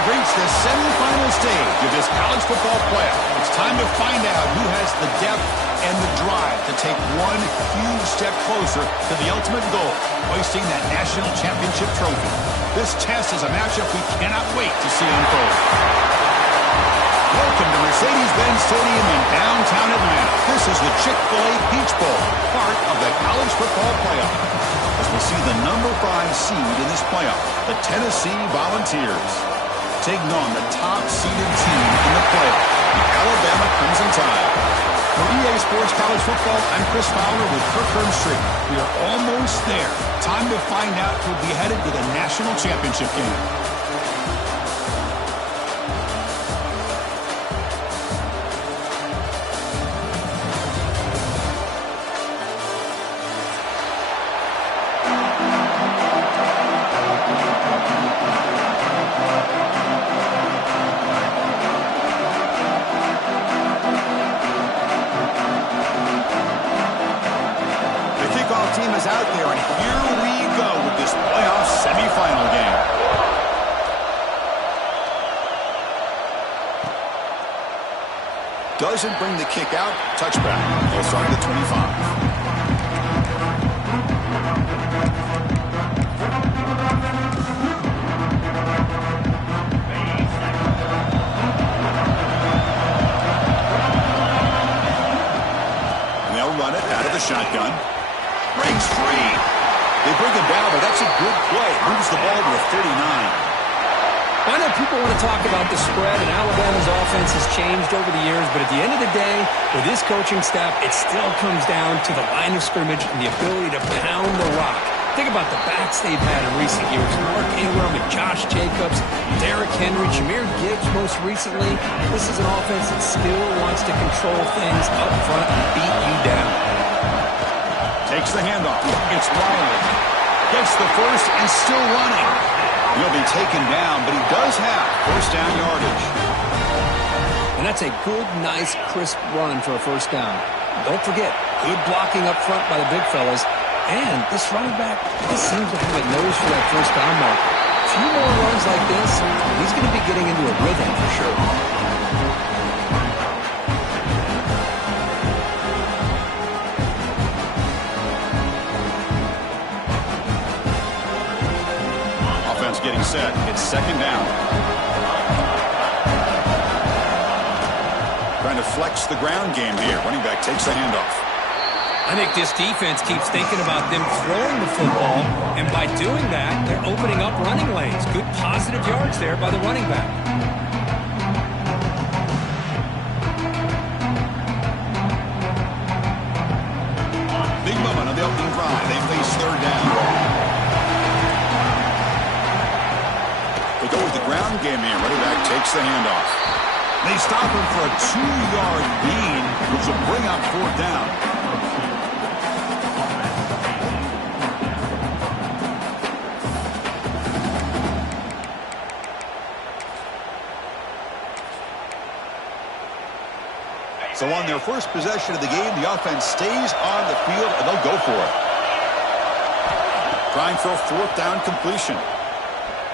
have reached the semifinal stage of this college football playoff. It's time to find out who has the depth and the drive to take one huge step closer to the ultimate goal, hoisting that national championship trophy. This test is a matchup we cannot wait to see unfold. Welcome to Mercedes-Benz Stadium in downtown Atlanta. This is the Chick-fil-A Peach Bowl, part of the college football playoff. As we see the number 5 seed in this playoff, the Tennessee Volunteers, taking on the top-seeded team in the playoff, the Alabama Crimson Tide. For EA Sports College Football, I'm Chris Fowler with Kirk Herbstreit. We are almost there. Time to find out who'll be headed to the national championship game. Team is out there, and here we go with this playoff semifinal game. Doesn't bring the kick out. Touchback. They'll start at the 25. And they'll run it out of the shotgun. Breaks free. They bring him down, but that's a good play. Moves the ball to a 39. I know people want to talk about the spread, and Alabama's offense has changed over the years, but at the end of the day, with this coaching staff, it still comes down to the line of scrimmage and the ability to pound the rock. Think about the backs they've had in recent years. Mark Ingram and Josh Jacobs, Derrick Henry, Jahmyr Gibbs most recently. This is an offense that still wants to control things up front and beat you down. Takes the handoff. It's Wiley. Gets the first and still running. He'll be taken down, but he does have first down yardage. And that's a good, nice, crisp run for a first down. Don't forget, good blocking up front by the big fellas. And this running back, he seems to have a nose for that first down mark. A few more runs like this, he's going to be getting into a rhythm for sure. Getting set. It's second down. Trying to flex the ground game here. Running back takes the handoff. I think this defense keeps thinking about them throwing the football, and by doing that, they're opening up running lanes. Good positive yards there by the running back. Big moment on the opening drive. They face third down. Go with the ground game here. Running back takes the handoff. They stop him for a 2-yard gain, which will bring up fourth down. So on their first possession of the game, the offense stays on the field, and they'll go for it. Trying for a fourth down completion.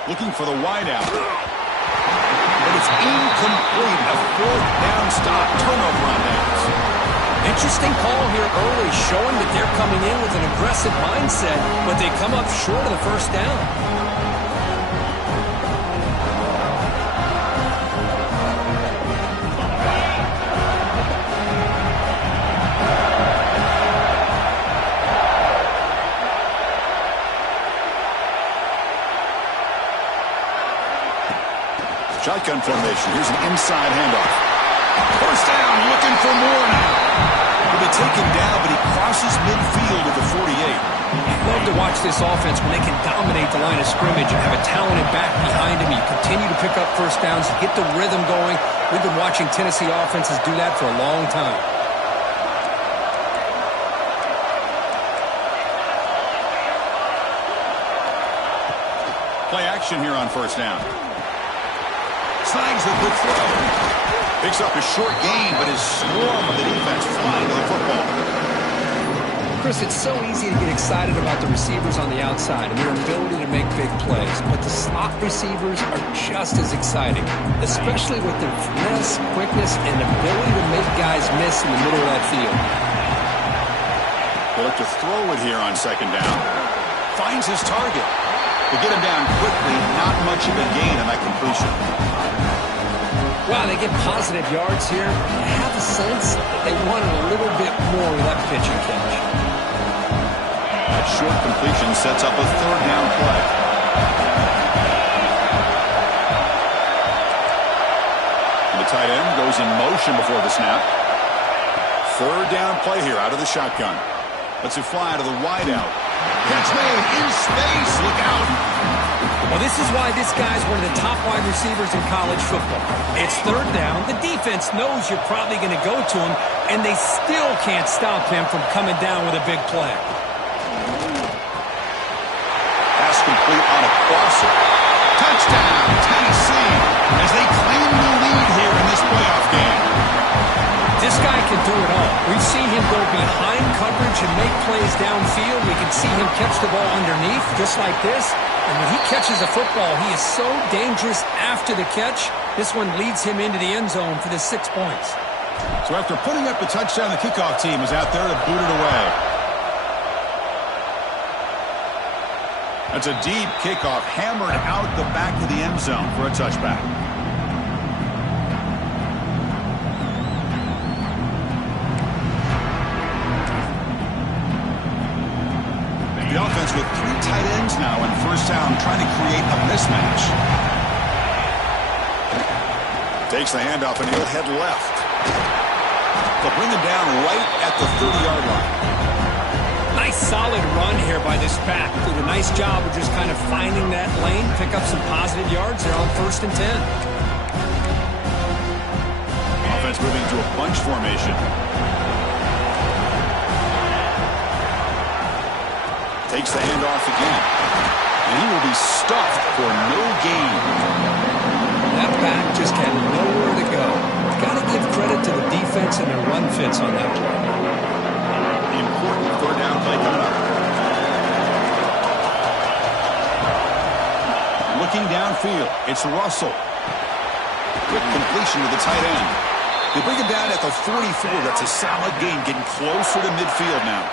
Looking for the wideout. But it's incomplete. A fourth down stop. Turnover on downs. Interesting call here early, showing that they're coming in with an aggressive mindset, but they come up short of the first down. Shotgun formation. Here's an inside handoff. First down, looking for more now. He'll be taken down, but he crosses midfield at the 48. I love to watch this offense when they can dominate the line of scrimmage and have a talented back behind him. You continue to pick up first downs, you get the rhythm going. We've been watching Tennessee offenses do that for a long time. Play action here on first down. Snags a good throw. Picks up a short gain, but is swarmed with the defense flying to the football. Chris, it's so easy to get excited about the receivers on the outside and their ability to make big plays, but the slot receivers are just as exciting, especially with their finesse, quickness, and ability to make guys miss in the middle of that field. He'll look to throw it here on second down. Finds his target. To get him down quickly, not much of a gain on that completion. Wow, they get positive yards here. I have a sense that they wanted a little bit more with that pitch and catch. That short completion sets up a third down play. And the tight end goes in motion before the snap. Third down play here out of the shotgun. Lets it fly to the wideout. Catch made in space. Look out. Well, this is why this guy's one of the top wide receivers in college football. It's third down. The defense knows you're probably going to go to him, and they still can't stop him from coming down with a big play. Pass complete on a crosser. Touchdown, Tennessee, as they claim the lead here in this playoff game. This guy can do it all. We've seen him go behind coverage and make plays downfield. We can see him catch the ball underneath, just like this. And when he catches a football, he is so dangerous after the catch. This one leads him into the end zone for the 6 points. So after putting up the touchdown, the kickoff team is out there to boot it away. That's a deep kickoff, hammered out the back of the end zone for a touchback. The offense with three tight ends now in first down, trying to create a mismatch. Takes the handoff and he'll head left. They'll bring him down right at the 30-yard line. Nice solid run here by this pack. Did a nice job of just kind of finding that lane, pick up some positive yards there on 1st and 10. Offense moving to a bunch formation. Takes the handoff again. And he will be stuffed for no gain. That back just had nowhere to go. Got to give credit to the defense and their run fits on that play. The important third down play coming up. Looking downfield, it's Russell. Quick completion to the tight end. They bring him down at the 44. That's a solid gain, getting closer to midfield now.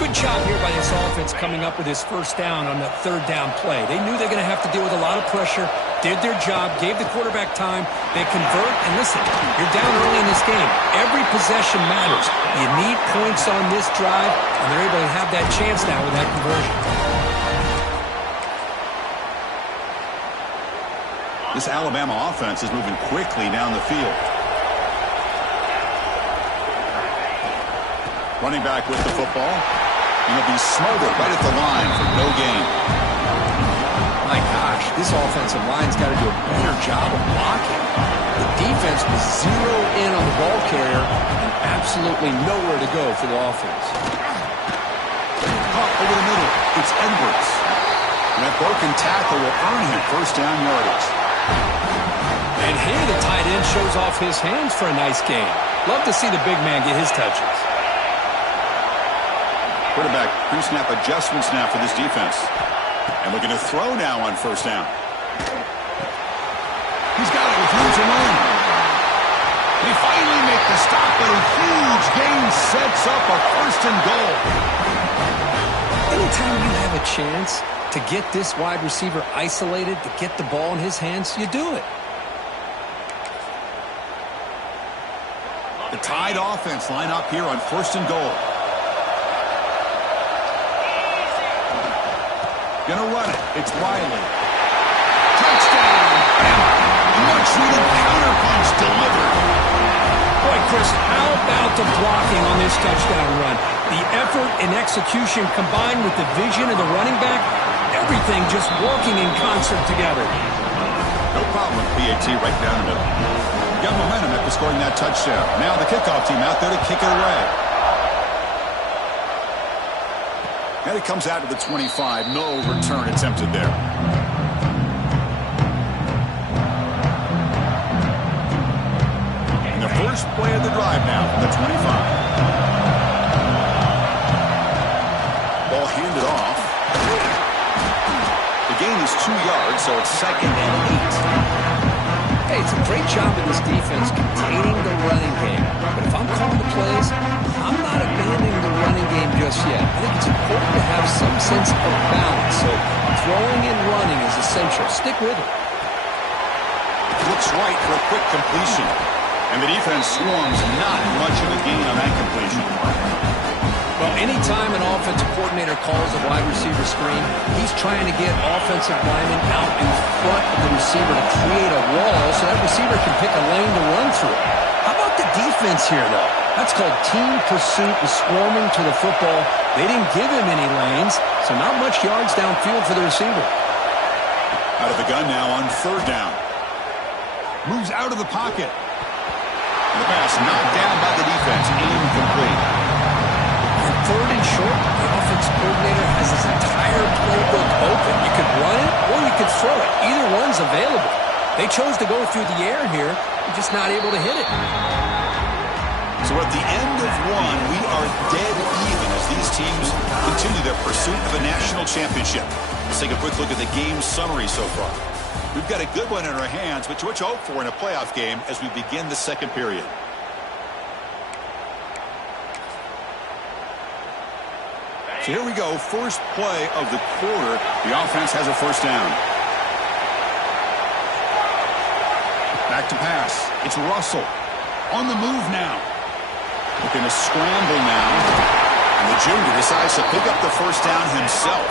Good job here by this offense coming up with his first down on that third down play. They knew they're going to have to deal with a lot of pressure, did their job, gave the quarterback time. They convert, and listen, you're down early in this game. Every possession matters. You need points on this drive, and they're able to have that chance now with that conversion. This Alabama offense is moving quickly down the field. Running back with the football. And he'll be smothered right at the line for no gain. My gosh, this offensive line's got to do a better job of blocking. The defense was zero in on the ball carrier and absolutely nowhere to go for the offense. Caught over the middle. It's Edwards. And that broken tackle will earn him first down yardage. And here the tight end shows off his hands for a nice gain. Love to see the big man get his touches. Quarterback pre-snap adjustments now for this defense. And looking to throw now on first down. He's got it with room to run. They finally make the stop, but a huge gain sets up a first and goal. Anytime you have a chance to get this wide receiver isolated, to get the ball in his hands, you do it. The Tide offense line up here on first and goal. Gonna run it. It's Riley. Touchdown! And much-needed counterpunch delivered. Boy, Chris, how about the blocking on this touchdown run? The effort and execution combined with the vision of the running back, everything just working in concert together. No problem. PAT right down the middle. Got momentum after scoring that touchdown. Now the kickoff team out there to kick it away. And it comes out to the 25. No return attempted there. And the first play of the drive now from the 25. is 2 yards, so it's 2nd and 8. Hey, it's a great job of this defense containing the running game. But if I'm calling the plays, I'm not abandoning the running game just yet. I think it's important to have some sense of balance. So throwing and running is essential. Stick with it. Looks right for a quick completion. And the defense swarms not much of a gain on that completion. Well, anytime an offensive coordinator calls a wide receiver screen, he's trying to get offensive linemen out in front of the receiver to create a wall so that receiver can pick a lane to run through. How about the defense here, though? That's called team pursuit and swarming to the football. They didn't give him any lanes, so not much yards downfield for the receiver. Out of the gun now on 3rd down. Moves out of the pocket. And the pass knocked down by the defense. Incomplete. 3rd and short, the offense coordinator has his entire playbook open. You could run it or you could throw it. Either one's available. They chose to go through the air here. They're just not able to hit it. So at the end of 1, we are dead even as these teams continue their pursuit of a national championship. Let's take a quick look at the game summary so far. We've got a good one in our hands, which what you hope for in a playoff game as we begin the 2nd period. So here we go, first play of the quarter. The offense has a 1st down. Back to pass. It's Russell. On the move now. Looking to scramble now. And the junior decides to pick up the 1st down himself.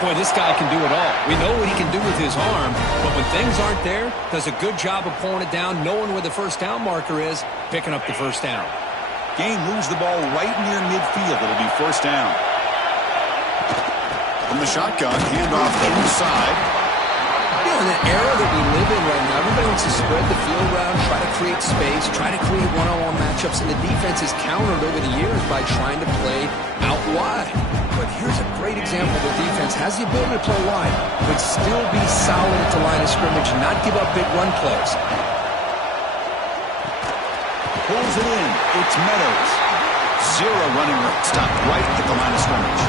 Boy, this guy can do it all. We know what he can do with his arm, but when things aren't there, does a good job of pulling it down, knowing where the 1st down marker is, picking up the 1st down. Gain moves the ball right near midfield. It'll be 1st down. From the shotgun, handoff inside. You know, in the era that we live in right now, everybody wants to spread the field around, try to create space, try to create one-on-one matchups, and the defense is countered over the years by trying to play out wide. But here's a great example. The defense has the ability to play wide, but still be solid at the line of scrimmage and not give up big run plays. Pulls it in. It's Meadows. 0 running room. Stopped right at the line of scrimmage.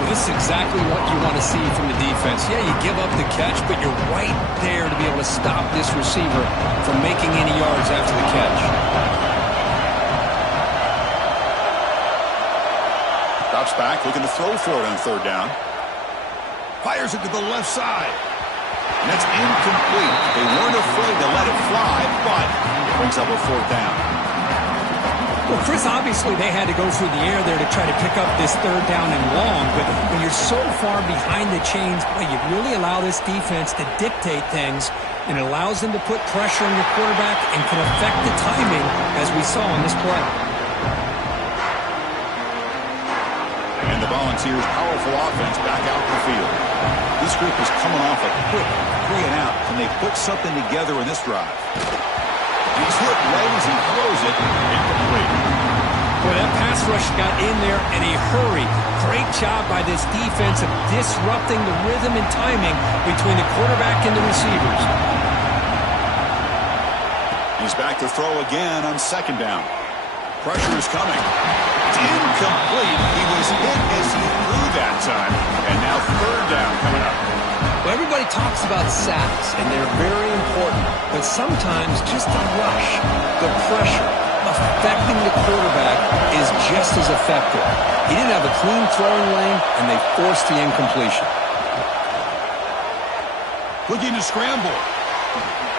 Well, this is exactly what you want to see from the defense. Yeah, you give up the catch, but you're right there to be able to stop this receiver from making any yards after the catch. Drops back, looking to throw for it on 3rd down. Fires it to the left side. And that's incomplete. They weren't afraid to let it fly, but it brings up a 4th down. Well, Chris, obviously they had to go through the air there to try to pick up this 3rd down and long, but when you're so far behind the chains, boy, you really allow this defense to dictate things, and it allows them to put pressure on your quarterback and can affect the timing, as we saw in this play. And the Volunteers' powerful offense back out in the field. This group is coming off a quick 3-and-out. Can they put something together in this drive? He's hit right as he throws it. Incomplete. Boy, that pass rush got in there in a hurry. Great job by this defense of disrupting the rhythm and timing between the quarterback and the receivers. He's back to throw again on 2nd down. Pressure is coming. It's incomplete. He was hit as he threw that time. And now 3rd down coming up. Well, everybody talks about sacks, and they're very important. But sometimes just the rush, the pressure, affecting the quarterback is just as effective. He didn't have a clean throwing lane, and they forced the incompletion. Looking to scramble.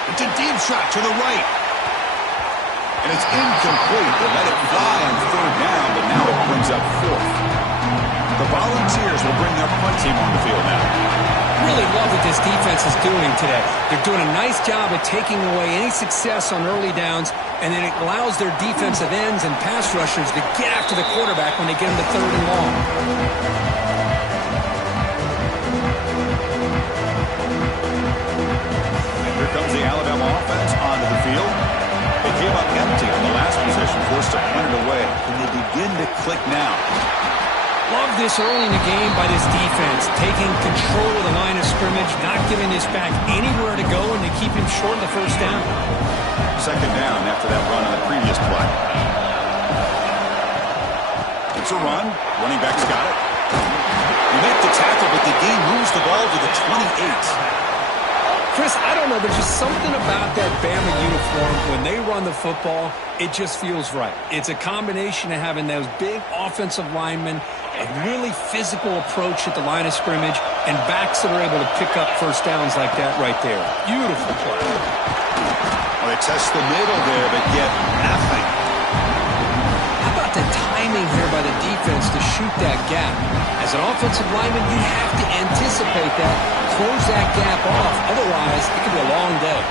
It's a deep shot to the right. And it's incomplete. They let it fly on 3rd down, but now it brings up 4th. The Volunteers will bring their punt team on the field now. Really love what this defense is doing today. They're doing a nice job of taking away any success on early downs, and then it allows their defensive ends and pass rushers to get after the quarterback when they get him to 3rd and long. And here comes the Alabama offense onto the field. They came up empty on the last possession, forced to punt it away. And they begin to click now. Love this early in the game by this defense, taking control of the line of scrimmage, not giving this back anywhere to go, and they keep him short of the 1st down. 2nd down after that run on the previous play. It's a run. Running back's got it. You make the tackle, but the game moves the ball to the 28. Chris, I don't know. There's just something about that Bama uniform. When they run the football, it just feels right. It's a combination of having those big offensive linemen, a really physical approach at the line of scrimmage, and backs that are able to pick up first downs like that right there. Beautiful play. Well, they test the middle there, but get nothing. How about the timing here by the defense to shoot that gap? As an offensive lineman, you have to anticipate that, close that gap off. Otherwise, it could be a long day.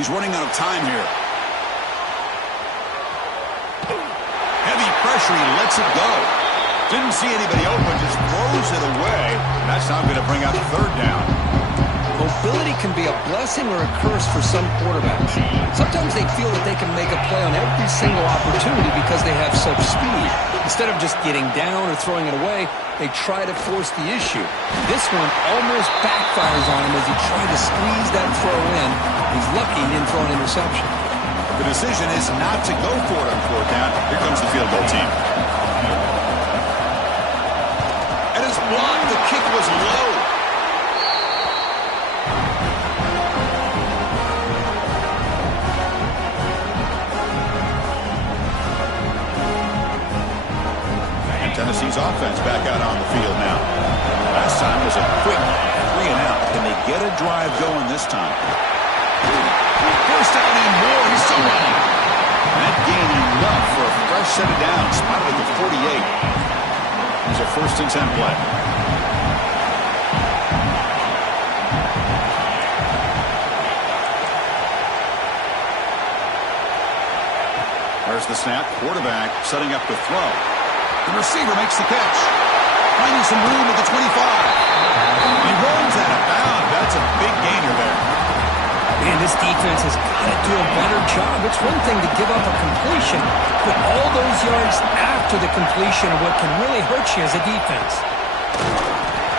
He's running out of time here. Heavy pressure, he lets it go. Didn't see anybody open, just throws it away. That's not going to bring out the third down. Mobility can be a blessing or a curse for some quarterbacks. Sometimes they feel that they can make a play on every single opportunity because they have such speed. Instead of just getting down or throwing it away, they try to force the issue. This one almost backfires on him as he tried to squeeze that throw in. He's lucky he didn't throw an interception. The decision is not to go for it on fourth down. Here comes the field goal team. And it's blocked. The kick was low. Tennessee's offense back out on the field now. Last time was a quick 3-and-out. Can they get a drive going this time? First down and more. He's still running. That gain enough for a fresh set of downs. Spotted at the 48. Here's a 1st and 10 play. There's the snap. Quarterback setting up the throw. The receiver makes the catch. Finding some room at the 25. He runs out of bounds. That's a big gainer there. Man, this defense has got to do a better job. It's one thing to give up a completion, but all those yards after the completion are what can really hurt you as a defense.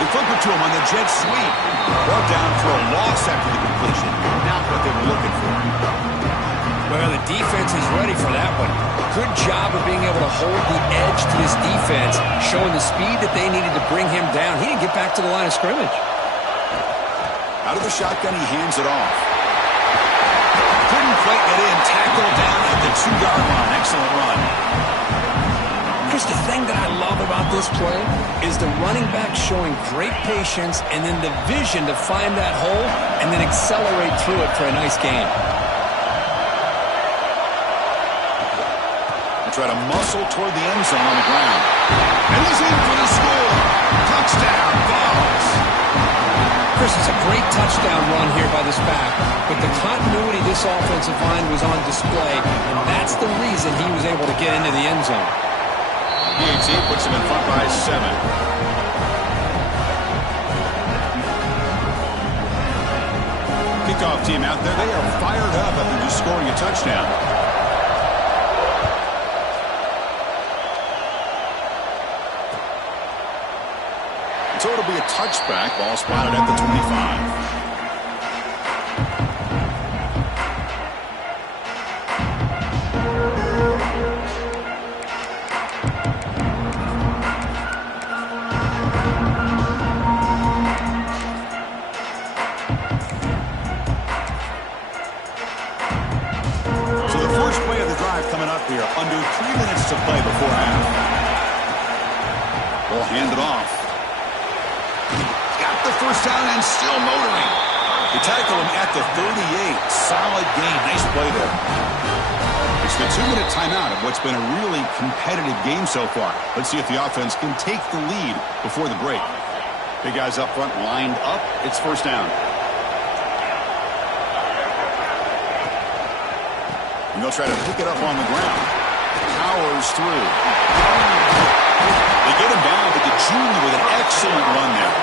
They flip it to him on the jet sweep. Brought down for a loss after the completion. Not what they were looking for. Well, the defense is ready for that one. Good job of being able to hold the edge to this defense, showing the speed that they needed to bring him down. He didn't get back to the line of scrimmage. Out of the shotgun, he hands it off. Couldn't quite get in. Tackled down at the 2-yard line. Excellent run. Chris, the thing that I love about this play is the running back showing great patience and then the vision to find that hole and then accelerate through it for a nice gain. Try to muscle toward the end zone on the ground. And he's in for the score. Touchdown, Vols. Chris, it's a great touchdown run here by this back, but the continuity of this offensive line was on display, and that's the reason he was able to get into the end zone. PAT puts him in front by 7. Kickoff team out there. They are fired up after just scoring a touchdown. So it'll be a touchback. Ball spotted at the 25. So the first play of the drive coming up here. Under 3 minutes to play before half. Ball handed off. The first down and still motoring. They tackle him at the 38. Solid gain. Nice play there. It's the 2-minute timeout of what's been a really competitive game so far. Let's see if the offense can take the lead before the break. Big guys up front lined up. It's first down. And they'll try to pick it up on the ground. Powers through. They get him down, but the junior with an excellent run there.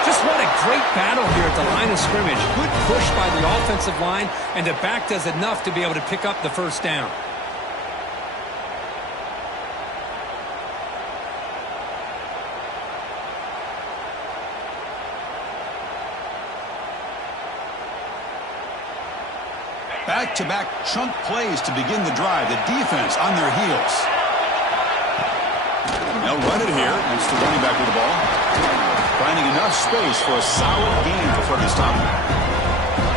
Just what a great battle here at the line of scrimmage. Good push by the offensive line, and the back does enough to be able to pick up the first down. Back-to-back chunk plays to begin the drive. The defense on their heels. They'll run it here. It's the running back with the ball. Finding enough space for a solid gain before they stop him.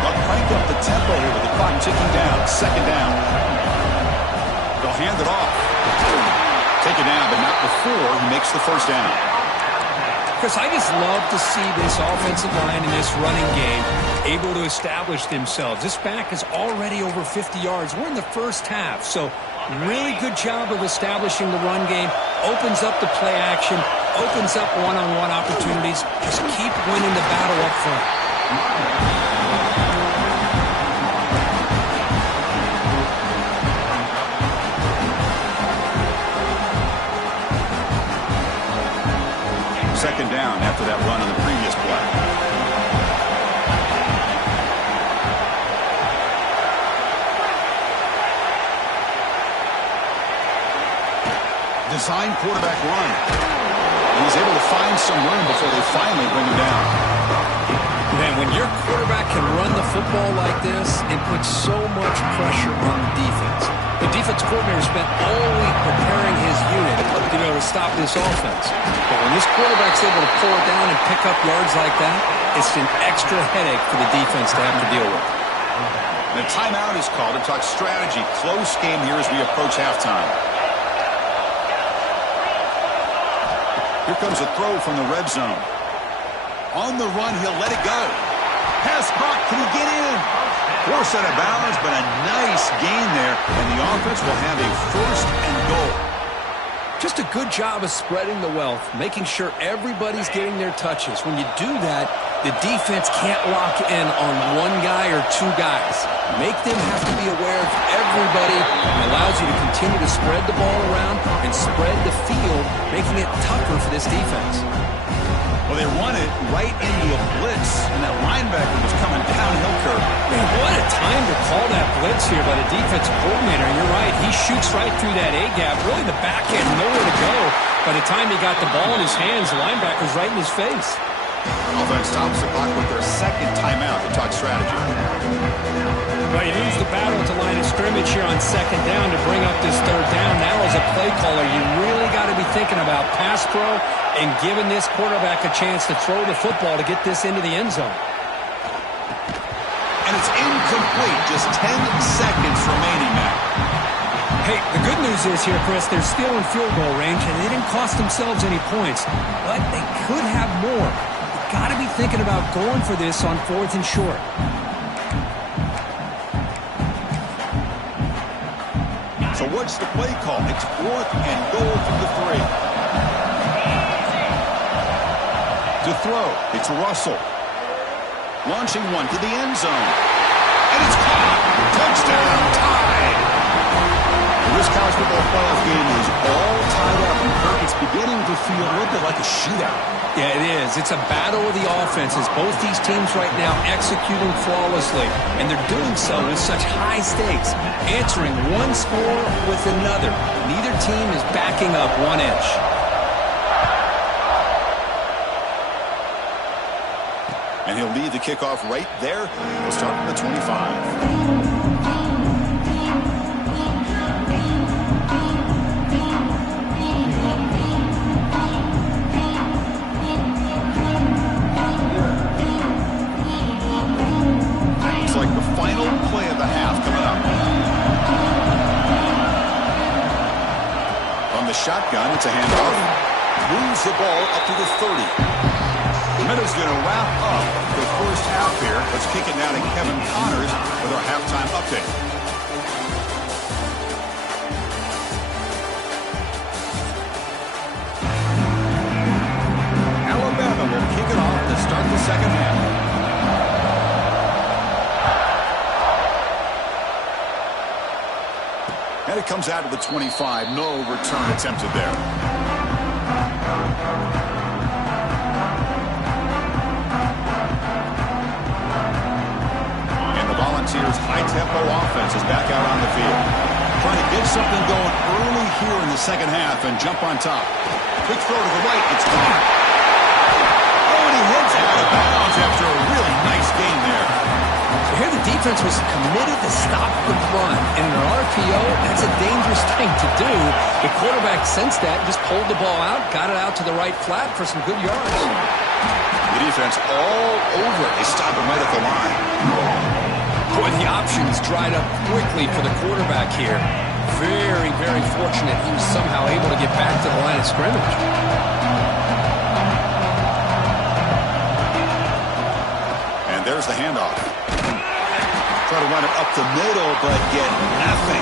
They'll crank up the tempo here with the clock ticking down. Second down. They'll hand it off. Take it down, but not before he makes the first down. Chris, I just love to see this offensive line in this running game able to establish themselves. This back is already over 50 yards. We're in the first half, so really good job of establishing the run game. Opens up the play action, opens up one-on-one opportunities. Just keep winning the battle up front. Second down after that run on the previous play. Design quarterback run. He's able to find some room before they finally bring him down. Man, when your quarterback can run the football like this, it puts so much pressure on the defense. The defense coordinator spent all week preparing his unit to be able to stop this offense. But when this quarterback's able to pull it down and pick up yards like that, it's an extra headache for the defense to have to deal with. The timeout is called to talk strategy. Close game here as we approach halftime. Here comes a throw from the red zone. On the run, he'll let it go. Pass caught. Can he get in? Force out of bounds, but a nice gain there, and the offense will have a first and goal. Just a good job of spreading the wealth, making sure everybody's getting their touches. When you do that, the defense can't lock in on one guy or two guys. Make them have to be aware of everybody. It allows you to continue to spread the ball around and spread the field, making it tougher for this defense. Well, they run it right into a blitz, and that linebacker was coming downhill curve. Man, what a time to call that blitz here by the defensive coordinator. And you're right, he shoots right through that A-gap. Really the back end, nowhere to go. By the time he got the ball in his hands, the linebacker's right in his face. Offense stops the clock with their second timeout to talk strategy. Well, you lose the battle at the line of scrimmage here on second down to bring up this third down. Now as a play caller, you really got to be thinking about pass pro and giving this quarterback a chance to throw the football to get this into the end zone. And it's incomplete. Just 10 seconds remaining, Matt. Hey, the good news is here, Chris, they're still in field goal range, and they didn't cost themselves any points. But they could have more. You got to be thinking about going for this on fourth and short. So what's the play call? It's fourth and goal from the 3. To throw, it's Russell. Launching one to the end zone. And it's caught. Touchdown, tied. This college football playoff game is all tied up. And Kirk, it's beginning to feel a little bit like a shootout. Yeah, it is. It's a battle of the offenses. Both these teams right now executing flawlessly. And they're doing so with such high stakes. Answering one score with another. Neither team is backing up 1 inch. And he'll lead the kickoff right there. He'll start from the 25. Final play of the half coming up. From the shotgun, it's a handoff. Moves the ball up to the 30. The Meadows going to wrap up the first half here. Let's kick it now to Kevin Connors with our halftime update. Alabama will kick it off to start the second half. And it comes out of the 25. No return attempted there. And the Volunteers' high-tempo offense is back out on the field. Trying to get something going early here in the second half and jump on top. Quick throw to the right. It's caught. Oh, and he hits out of bounds after a really nice game there. So here the defense defense was committed to stop the run. And in an RPO, that's a dangerous thing to do. The quarterback sensed that, just pulled the ball out, got it out to the right flat for some good yards. The defense all over it. They stop him right at the line. Boy, the options dried up quickly for the quarterback here. Very, very fortunate he was somehow able to get back to the line of scrimmage. And there's the handoff. Try to run it up the middle, but get nothing.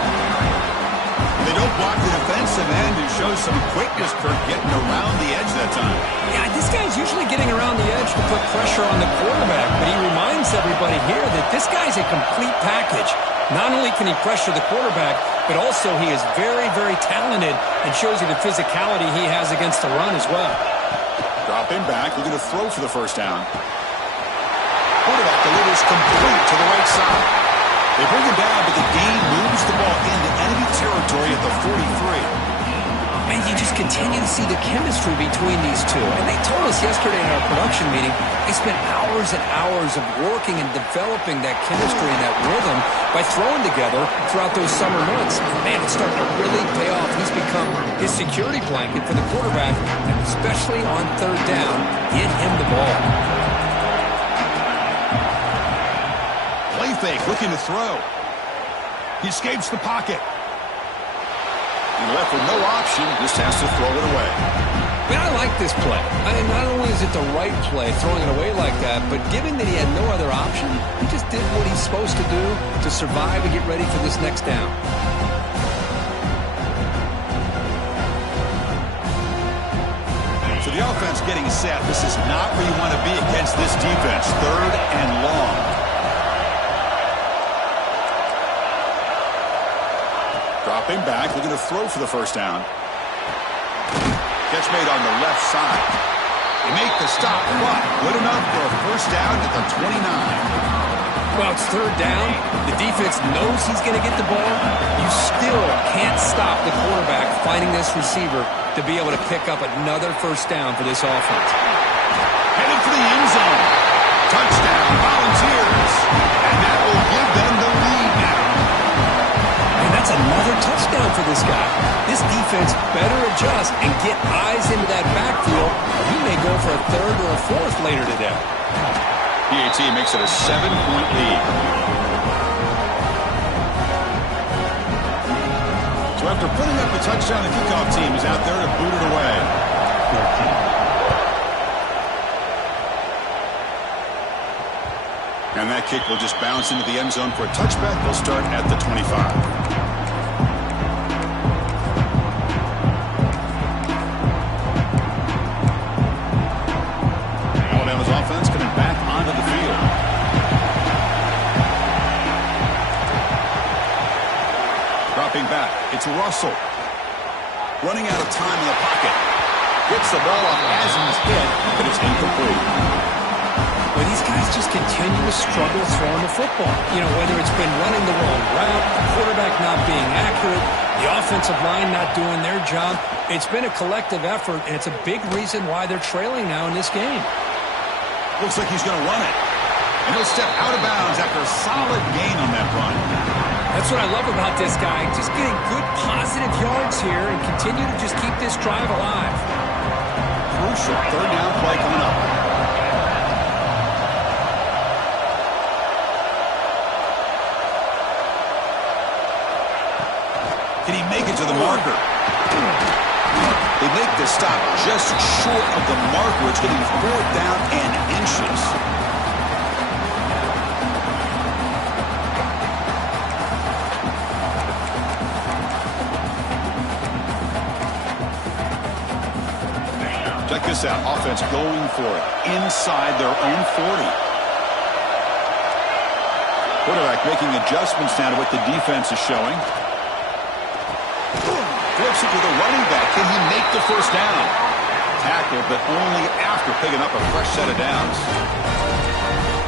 They don't block the defensive end and show some quickness for getting around the edge that time. Yeah, this guy's usually getting around the edge to put pressure on the quarterback, but he reminds everybody here that this guy's a complete package. Not only can he pressure the quarterback, but also he is very, very talented and shows you the physicality he has against the run as well. Dropping back, looking to throw for the first down. Quarterback delivers complete to the right side. They bring him down, but the game moves the ball into enemy territory at the 43. And you just continue to see the chemistry between these two. And they told us yesterday in our production meeting, they spent hours and hours of working and developing that chemistry and that rhythm by throwing together throughout those summer months. Man, it's starting to really pay off. He's become his security blanket for the quarterback, and especially on third down, get him the ball. Play fake, looking to throw. He escapes the pocket. And left with no option, just has to throw it away. Man, I like this play. I mean, not only is it the right play, throwing it away like that, but given that he had no other option, he just did what he's supposed to do to survive and get ready for this next down. So the offense getting set. This is not where you want to be against this defense. Third and long. Dropping back, looking to throw for the first down. Catch made on the left side. They make the stop, but good enough for a first down at the 29. Well, it's third down. The defense knows he's going to get the ball. You still can't stop the quarterback finding this receiver to be able to pick up another first down for this offense. Headed for the end zone. Touchdown, Volunteers. And that will give them the lead now. That's another touchdown for this guy. This defense better adjust and get eyes into that backfield, or he may go for a third or a fourth later today. PAT makes it a 7-point lead. So after putting up the touchdown, the kickoff team is out there to boot it away. And that kick will just bounce into the end zone for a touchback. They'll start at the 25. Offense coming back onto the field. Dropping back, it's Russell. Running out of time in the pocket. Gets the ball off as he's hit, but it's incomplete. Well, these guys just continue to struggle throwing the football. You know, whether it's been running the wrong route, the quarterback not being accurate, the offensive line not doing their job. It's been a collective effort, and it's a big reason why they're trailing now in this game. Looks like he's going to run it. And he'll step out of bounds after a solid gain on that run. That's what I love about this guy. Just getting good, positive yards here and continue to just keep this drive alive. Crucial third down play coming up. Can he make it to the marker? They make the stop just short of the marker. It's going to be fourth down and inches. Check this out. Offense going for it inside their own 40. Quarterback making adjustments now to what the defense is showing. Flips it to the running back. Can he make the first down? Tackled, but only after picking up a fresh set of downs.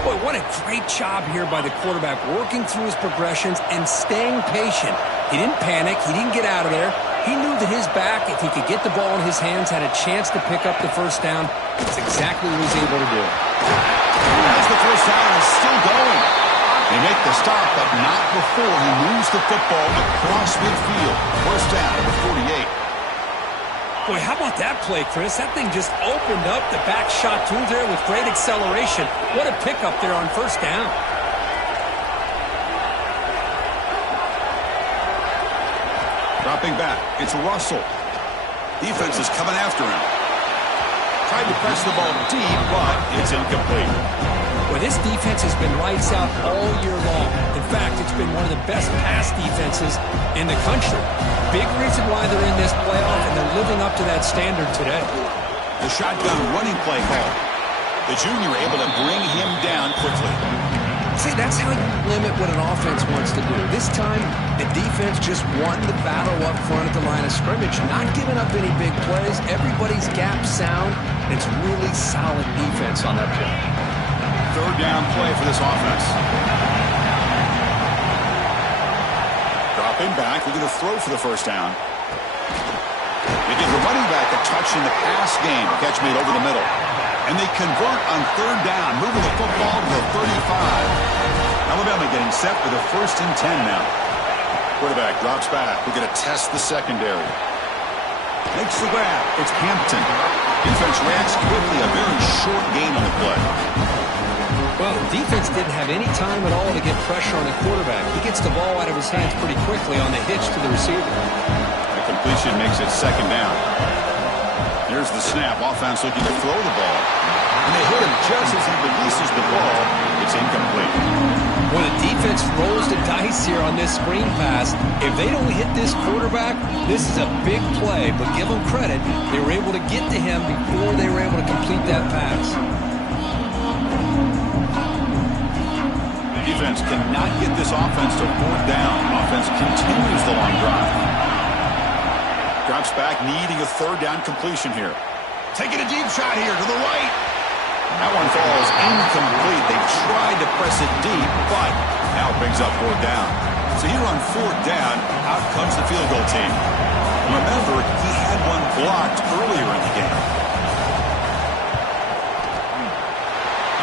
Boy, what a great job here by the quarterback, working through his progressions and staying patient. He didn't panic. He didn't get out of there. He knew that his back, if he could get the ball in his hands, had a chance to pick up the first down. That's exactly what he was able to do. As the first down is still going. They make the the stop, but not before he moves the football across midfield. First down, number 48. Boy, how about that play, Chris? That thing just opened up the back shot through there with great acceleration. What a pickup there on first down. Dropping back, it's Russell. Defense is coming after him. Tried to press the ball deep, but it's incomplete. Well, this defense has been lights out all year long. In fact, it's been one of the best pass defenses in the country. Big reason why they're in this playoff, and they're living up to that standard today. The shotgun running play call. The junior able to bring him down quickly. See, that's how you limit what an offense wants to do. This time, the defense just won the battle up front at the line of scrimmage, not giving up any big plays. Everybody's gap sound. It's really solid defense on that play. Third down play for this offense. Dropping back, we're going to throw for the first down. They give the running back a touch in the pass game. Catch made over the middle. And they convert on third down, moving the football to the 35. Alabama getting set for the 1st and 10 now. Quarterback drops back. We're going to test the secondary. Makes the grab. It's Hampton. Defense reacts quickly. A very short gain on the play. Well, the defense didn't have any time at all to get pressure on the quarterback. He gets the ball out of his hands pretty quickly on the hitch to the receiver. The completion makes it second down. Here's the snap. Offense looking to throw the ball. And they hit him just as he releases the ball. It's incomplete. Well, the defense rolls the dice here on this screen pass. If they don't hit this quarterback, this is a big play. But give them credit. They were able to get to him before they were able to complete that pass. The defense cannot get this offense to fourth down. Offense continues the long drive. Drops back, needing a third down completion here. Taking a deep shot here to the right. That one falls incomplete. They tried to press it deep, but now it brings up fourth down. So here on fourth down, out comes the field goal team. Remember, he had one blocked earlier in the game.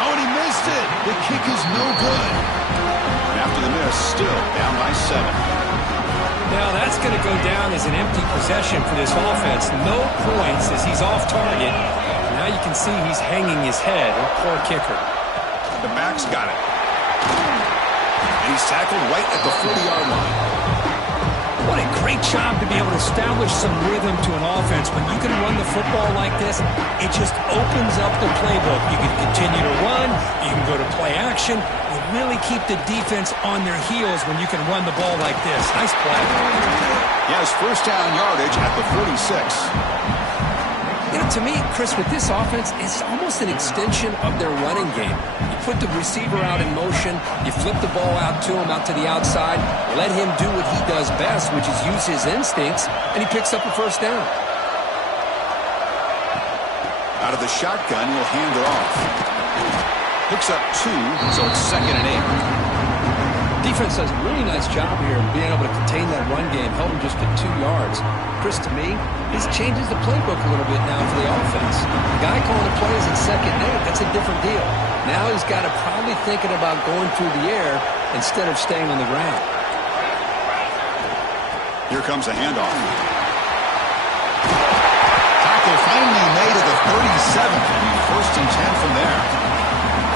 Oh, and he missed it. The kick is no good. And after the miss, still down by 7. Now that's going to go down as an empty possession for this offense. No points as he's off target. Now you can see he's hanging his head. Poor kicker. The back's got it. And he's tackled right at the 40-yard line. What a great job to be able to establish some rhythm to an offense. When you can run the football like this, it just opens up the playbook. You can continue to run. You can go to play action. You really keep the defense on their heels when you can run the ball like this. Nice play. Yes, first down yardage at the 46. You know, to me, Chris, with this offense, it's almost an extension of their running game. You put the receiver out in motion, you flip the ball out to him, out to the outside, let him do what he does best, which is use his instincts, and he picks up a first down. Out of the shotgun, he'll hand it off. Picks up 2, so it's 2nd and 8. Defense does a really nice job here of being able to contain that run game, held him just to 2 yards. Chris, to me, this changes the playbook a little bit now for the offense. The guy calling the plays at 2nd and 8, that's a different deal. Now he's got to probably thinking about going through the air instead of staying on the ground. Here comes a handoff. Tackle finally made at the 37th. First and 10 from there.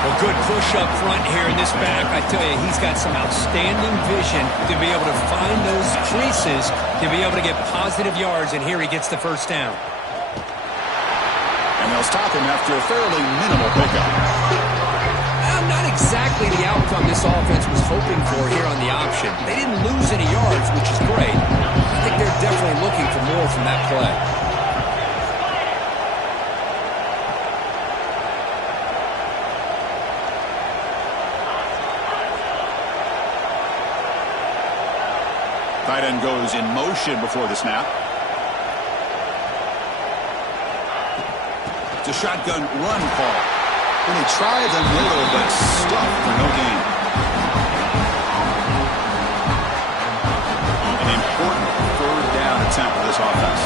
Well, good push up front here in this back. I tell you, he's got some outstanding vision to be able to find those creases, to be able to get positive yards, and here he gets the first down. And they'll stop him after a fairly minimal pickup. Not exactly the outcome this offense was hoping for here on the option. They didn't lose any yards, which is great. I think they're definitely looking for more from that play. Tight end goes in motion before the snap. It's a shotgun run call. And they try the middle, but stuffed for no gain. An important third down attempt for this offense.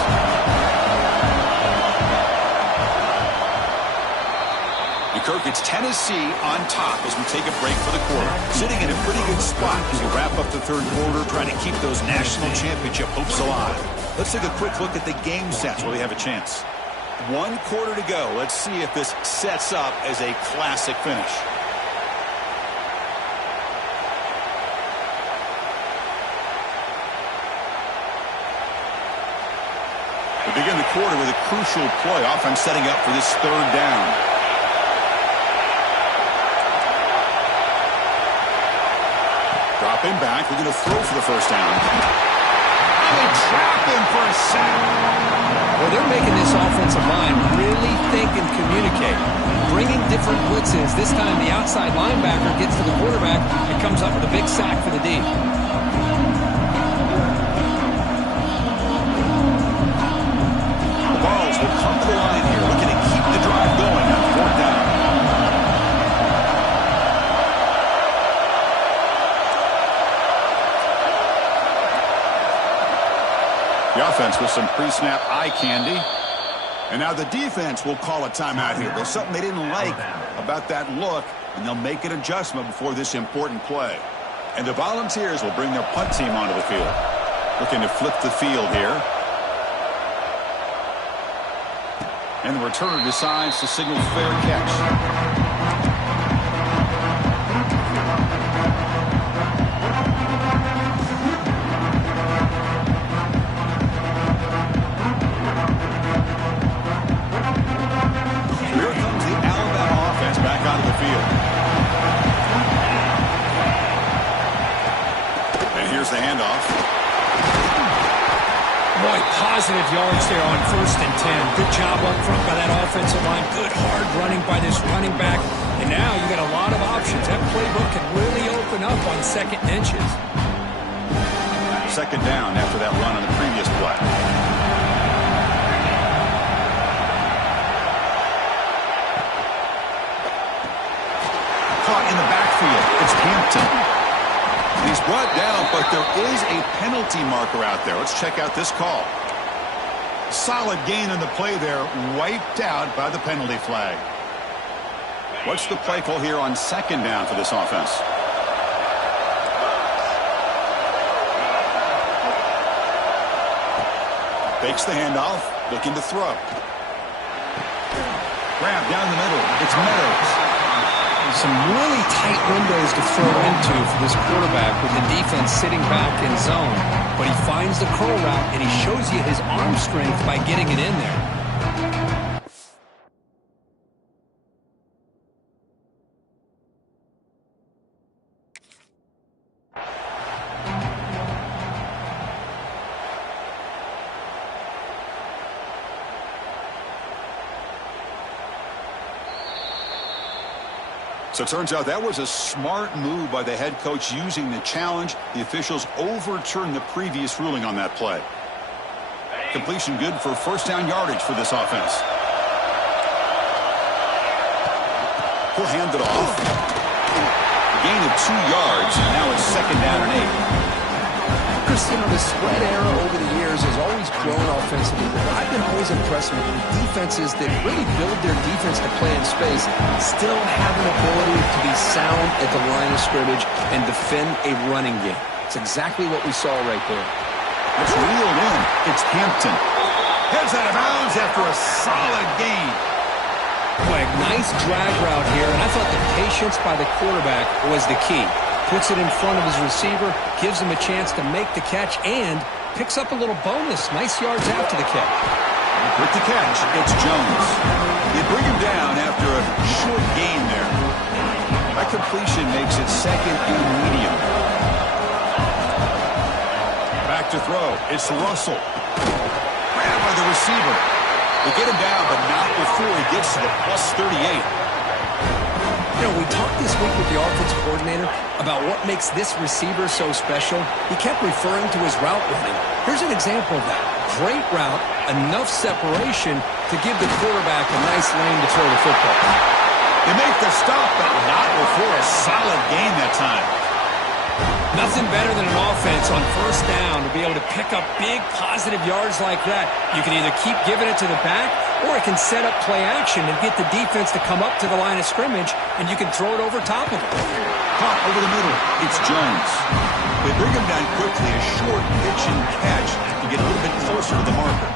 You Kirk, it's Tennessee on top as we take a break for the quarter. Sitting in a pretty good spot as we wrap up the third quarter, trying to keep those national championship hopes alive. Let's take a quick look at the game sets while we have a chance. 1 quarter to go. Let's see if this sets up as a classic finish. We begin the quarter with a crucial play. Offense setting up for this third down. Dropping back. We're going to throw for the first down. And they trap him for a sack. Well, they're making this offensive line really think and communicate. Bringing different blitzes. This time the outside linebacker gets to the quarterback and comes up with a big sack for the D. The Balls will come to the line here, looking to keep the drive going on fourth down. The offense with some pre-snap eye candy. And now the defense will call a timeout here. There's something they didn't like about that look, and they'll make an adjustment before this important play. And the Volunteers will bring their punt team onto the field. Looking to flip the field here. And the returner decides to signal fair catch. The handoff. Boy, positive yards there on 1st and 10. Good job up front by that offensive line. Good hard running by this running back. And now you got a lot of options. That playbook can really open up on 2nd and inches. 2nd down after that run on the previous play. Caught in the backfield. It's Hampton. He's brought down, but there is a penalty marker out there. Let's check out this call. Solid gain on the play there, wiped out by the penalty flag. What's the play call here on 2nd down for this offense? Fakes the handoff, looking to throw. Grab down the middle. It's Meadows. Some really tight windows to throw into for this quarterback with the defense sitting back in zone. But he finds the curl route, and he shows you his arm strength by getting it in there. So it turns out that was a smart move by the head coach using the challenge. The officials overturned the previous ruling on that play. Completion good for first down yardage for this offense. He'll hand it off. A gain of 2 yards, and now it's 2nd down and 8. Chris, you know, the spread era over the years has always grown offensively, but I've been always impressed with the defenses that really build their defense to play in space, still have an ability to be sound at the line of scrimmage and defend a running game. It's exactly what we saw right there. It's reeled in. It's Hampton. Heads out of bounds after a solid gain. Boy, nice drag route here, and I thought the patience by the quarterback was the key. Puts it in front of his receiver, gives him a chance to make the catch, and picks up a little bonus. Nice yards after the catch. With the catch, it's Jones. They bring him down after a short gain there. That completion makes it 2nd and medium. Back to throw. It's Russell. Grabbed by the receiver. They get him down, but not before he gets to the +38. You know, we talked this week with the offensive coordinator about what makes this receiver so special. He kept referring to his route running. Here's an example of that. Great route, enough separation to give the quarterback a nice lane to throw the football. They make the stop, but not before a solid gain that time. Nothing better than an offense on 1st down to be able to pick up big positive yards like that. You can either keep giving it to the back or it can set up play action and get the defense to come up to the line of scrimmage, and you can throw it over top of it. Caught over the middle. It's Jones. They bring him down quickly. A short pitch and catch to get a little bit closer to the marker.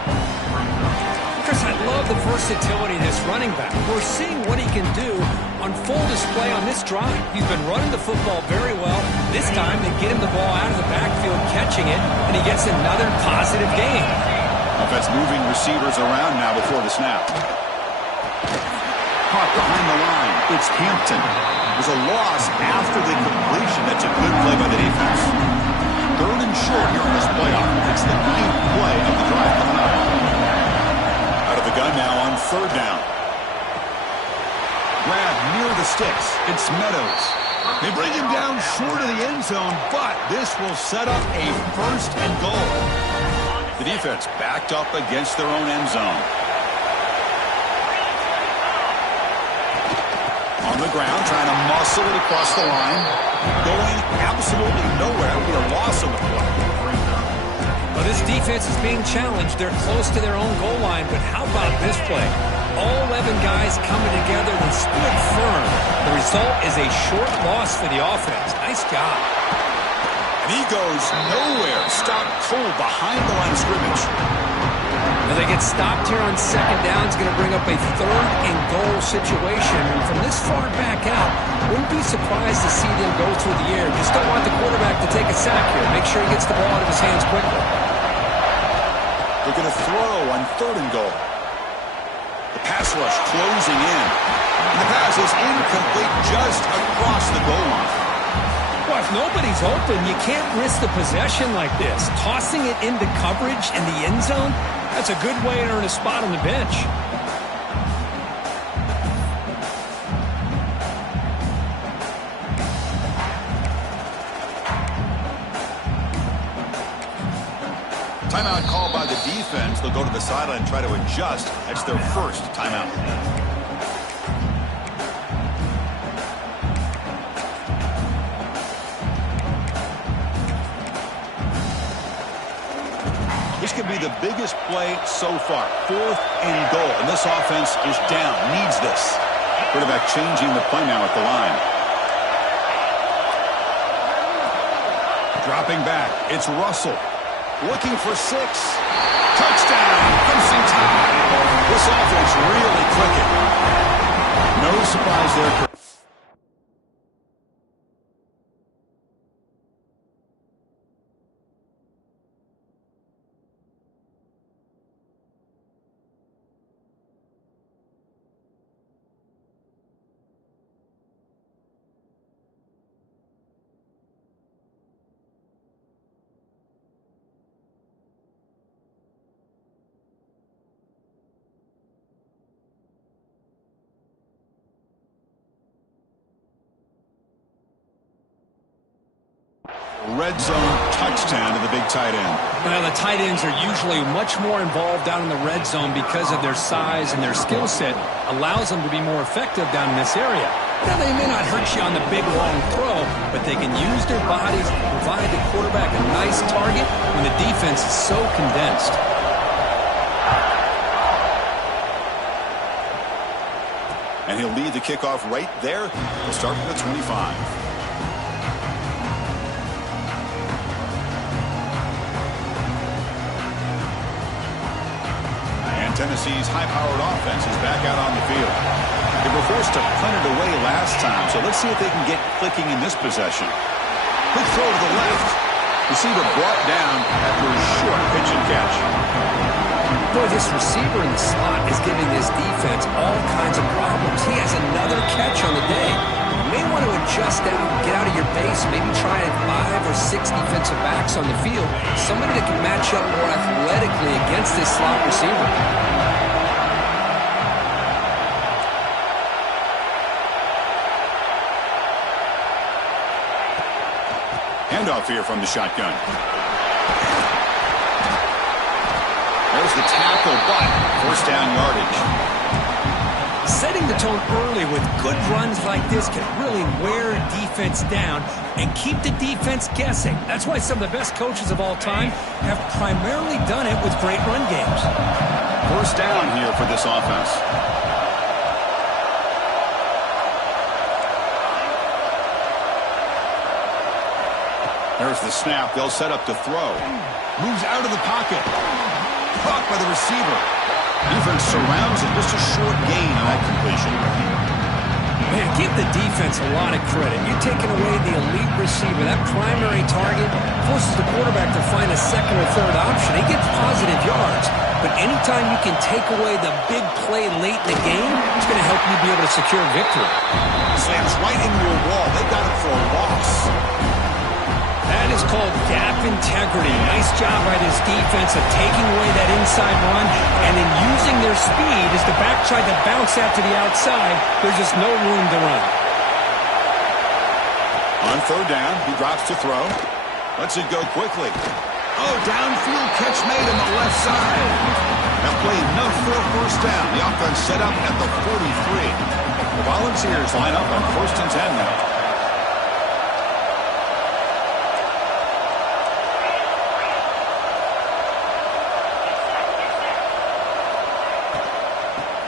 Chris, I love the versatility of this running back. We're seeing what he can do on full display on this drive. He's been running the football very well. This time, they get him the ball out of the backfield, catching it, and he gets another positive gain. Offense moving receivers around now before the snap. Caught behind the line. It's Hampton. There's a loss after the completion. That's a good play by the defense. 3rd and short here in this playoff. It's the 9th play of the drive coming up. Out of the gun now on 3rd down. Grab near the sticks. It's Meadows. They bring him down short of the end zone, but this will set up a 1st and goal. The defense backed up against their own end zone. On the ground, trying to muscle it across the line. Going absolutely nowhere. It'll be a loss on the play. Well, this defense is being challenged. They're close to their own goal line, but how about this play? All 11 guys coming together and stood firm. The result is a short loss for the offense. Nice job. And he goes nowhere. Stopped cold behind the line of scrimmage. Now they get stopped here on 2nd down. It's going to bring up a 3rd and goal situation. And from this far back out, wouldn't be surprised to see them go through the air. Just don't want the quarterback to take a sack here. Make sure he gets the ball out of his hands quickly. They're going to throw on 3rd and goal. The pass rush closing in. And the pass is incomplete just across the goal line. Well, if nobody's open, you can't risk the possession like this. Tossing it into coverage in the end zone, that's a good way to earn a spot on the bench. Timeout called by the defense. They'll go to the sideline and try to adjust. That's their 1st timeout. This could be the biggest play so far. 4th and goal. And this offense is down. Needs this. Quarterback changing the play now at the line. Dropping back. It's Russell. Looking for 6. Touchdown. Crimson Tide. This offense really clicking. No surprise there. Red zone touchdown to the big tight end. Well, the tight ends are usually much more involved down in the red zone because of their size and their skill set allows them to be more effective down in this area. Now, they may not hurt you on the big, long throw, but they can use their bodies to provide the quarterback a nice target when the defense is so condensed. And he'll lead the kickoff right there. He'll start from the 25. Tennessee's high-powered offense is back out on the field. They were forced to punt it away last time, so let's see if they can get clicking in this possession. Quick throw to the left. Receiver brought down after a short pitch and catch. Boy, this receiver in the slot is giving this defense all kinds of problems. He has another catch on the day. You may want to adjust out, get out of your base, maybe try 5 or 6 defensive backs on the field. Somebody that can match up more athletically against this slot receiver. Handoff here from the shotgun. There's the tackle, but 1st down yardage. Setting the tone early with good runs like this can really wear defense down and keep the defense guessing. That's why some of the best coaches of all time have primarily done it with great run games. First down here for this offense. There's the snap. They'll set up to throw. Moves out of the pocket. Caught by the receiver. Defense surrounds it. Just a short gain on that completion. Man, give the defense a lot of credit. You're taking away the elite receiver. That primary target forces the quarterback to find a second or third option. He gets positive yards. But anytime you can take away the big play late in the game, it's going to help you be able to secure victory. Slams right into a wall. They got it for a loss. That is called gap integrity. Nice job by this defense of taking away that inside run and then using their speed as the back tried to bounce out to the outside. There's just no room to run. On third down, he drops to throw. Lets it go quickly. Oh, downfield catch made on the left side. That play enough for a first down. The offense set up at the 43. The Volunteers line up on 1st and 10 now.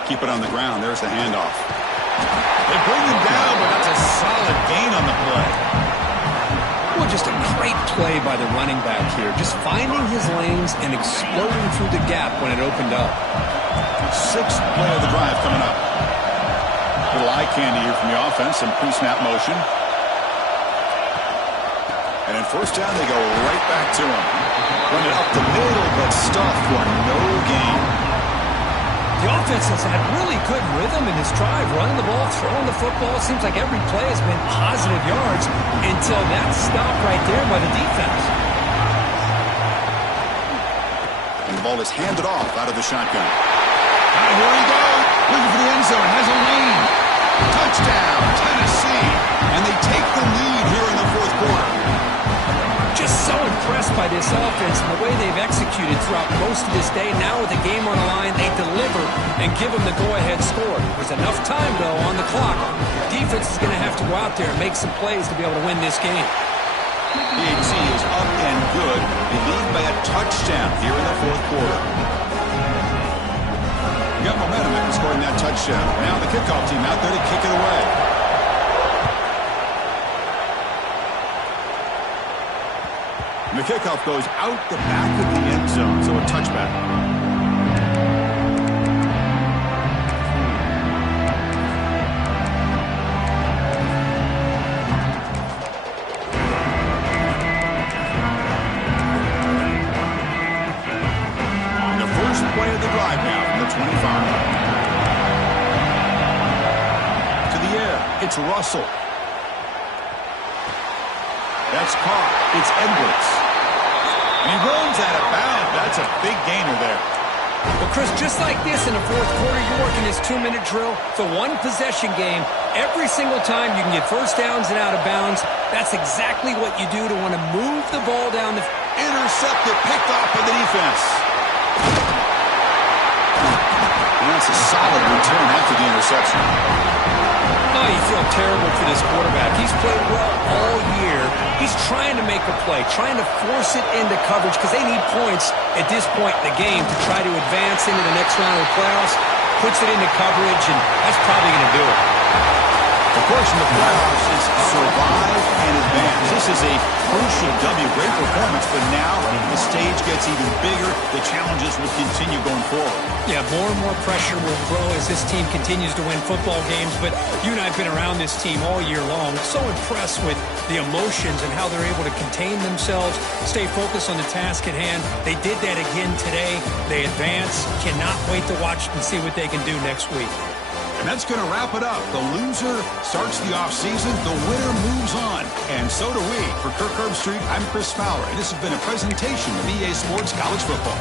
Keep it on the ground. There's the handoff. They bring him down, but that's a solid gain on the play. Well, just a great play by the running back here. Just finding his lanes and exploding through the gap when it opened up. 6th play of the drive coming up. Little eye candy here from the offense. Some pre-snap motion. And in first down, they go right back to him. Run it up the middle, but stuffed for no gain. The offense has had really good rhythm in this drive, running the ball, throwing the football. Seems like every play has been positive yards until that stop right there by the defense. And the ball is handed off out of the shotgun. Now here he goes, looking for the end zone, has a lane. Touchdown, Tennessee. And they take the lead here in the 4th quarter. Just so impressed by this offense and the way they've executed throughout most of this day. Now with the game on the line, they deliver and give them the go-ahead score. There's enough time, though, on the clock. The defense is going to have to go out there and make some plays to be able to win this game. The AT is up and good. They lead by a touchdown here in the 4th quarter. You got momentum after scoring that touchdown. Now the kickoff team out there to kick it away. And the kickoff goes out the back of the end zone, so a touchback. And the first play of the drive now from the 25. To the air, it's Russell. That's caught. It's Edwards. And he runs out of bounds. That's a big gainer there. Well, Chris, just like this in the 4th quarter, you're working this 2-minute drill. It's a one-possession game. Every single time you can get first downs and out of bounds. That's exactly what you do to want to move the ball down the... Intercepted, picked off by the defense. And that's a solid return after the interception. Oh, you feel terrible for this quarterback. He's played well all year. He's trying to make a play, trying to force it into coverage because they need points at this point in the game to try to advance into the next round of the playoffs. Puts it into coverage, and that's probably going to do it. The course in the playoffs is survive and advance. This is a crucial W. Great performance, but now the stage gets even bigger. The challenges will continue going forward. Yeah, more and more pressure will grow as this team continues to win football games. But you and I have been around this team all year long. So impressed with the emotions and how they're able to contain themselves, stay focused on the task at hand. They did that again today. They advance. Cannot wait to watch and see what they can do next week. And that's going to wrap it up. The loser starts the offseason. The winner moves on. And so do we. For Kirk Herbstreit, I'm Chris Fowler. And this has been a presentation of EA Sports College Football.